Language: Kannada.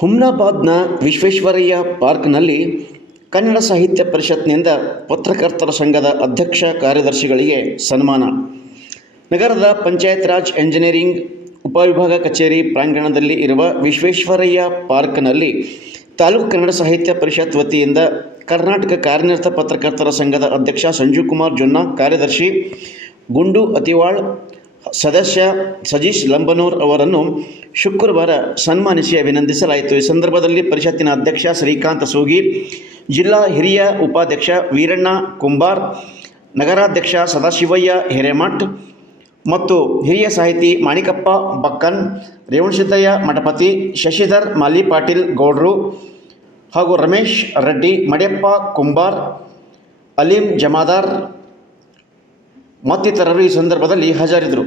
ಹುಮ್ನಾಬಾದ್ನ ವಿಶ್ವೇಶ್ವರಯ್ಯ ಪಾರ್ಕ್ನಲ್ಲಿ ಕನ್ನಡ ಸಾಹಿತ್ಯ ಪರಿಷತ್ನಿಂದ ಪತ್ರಕರ್ತರ ಸಂಘದ ಅಧ್ಯಕ್ಷ ಕಾರ್ಯದರ್ಶಿಗಳಿಗೆ ಸನ್ಮಾನ. ನಗರದ ಪಂಚಾಯತ್ ರಾಜ್ ಎಂಜಿನಿಯರಿಂಗ್ ಉಪವಿಭಾಗ ಕಚೇರಿ ಪ್ರಾಂಗಣದಲ್ಲಿ ಇರುವ ವಿಶ್ವೇಶ್ವರಯ್ಯ ಪಾರ್ಕ್ನಲ್ಲಿ ತಾಲೂಕು ಕನ್ನಡ ಸಾಹಿತ್ಯ ಪರಿಷತ್ ವತಿಯಿಂದ ಕರ್ನಾಟಕ ಕಾರ್ಯನಿರತ ಪತ್ರಕರ್ತರ ಸಂಘದ ಅಧ್ಯಕ್ಷ ಸಂಜೀವ್ಕುಮಾರ್ ಜೊನ್ನ, ಕಾರ್ಯದರ್ಶಿ ಗುಂಡು ಅತಿವಾಳ್, ಸದಸ್ಯ ಸಜೀಶ್ ಲಂಬನೂರ್ ಅವರನ್ನು ಶುಕ್ರವಾರ ಸನ್ಮಾನಿಸಿ ಅಭಿನಂದಿಸಲಾಯಿತು. ಈ ಸಂದರ್ಭದಲ್ಲಿ ಪರಿಷತ್ತಿನ ಅಧ್ಯಕ್ಷ ಶ್ರೀಕಾಂತ ಸೂಗಿ, ಜಿಲ್ಲಾ ಹಿರಿಯ ಉಪಾಧ್ಯಕ್ಷ ವೀರಣ್ಣ ಕುಂಬಾರ್, ನಗರಾಧ್ಯಕ್ಷ ಸದಾಶಿವಯ್ಯ ಹಿರೇಮಠ್ ಮತ್ತು ಹಿರಿಯ ಸಾಹಿತಿ ಮಾಣಿಕಪ್ಪ ಬಕ್ಕನ್, ರೇವಣಸಿದ್ದಯ್ಯ ಮಠಪತಿ, ಶಶಿಧರ್ ಮಾಲಿಪಾಟೀಲ್ ಗೌಡ್ರು ಹಾಗೂ ರಮೇಶ್ ರೆಡ್ಡಿ, ಮಡ್ಯಪ್ಪ ಕುಂಬಾರ್, ಅಲೀಂ ಜಮಾದಾರ್ ಮತ್ತಿತರರು ಈ ಸಂದರ್ಭದಲ್ಲಿ ಹಾಜರಿದ್ದರು.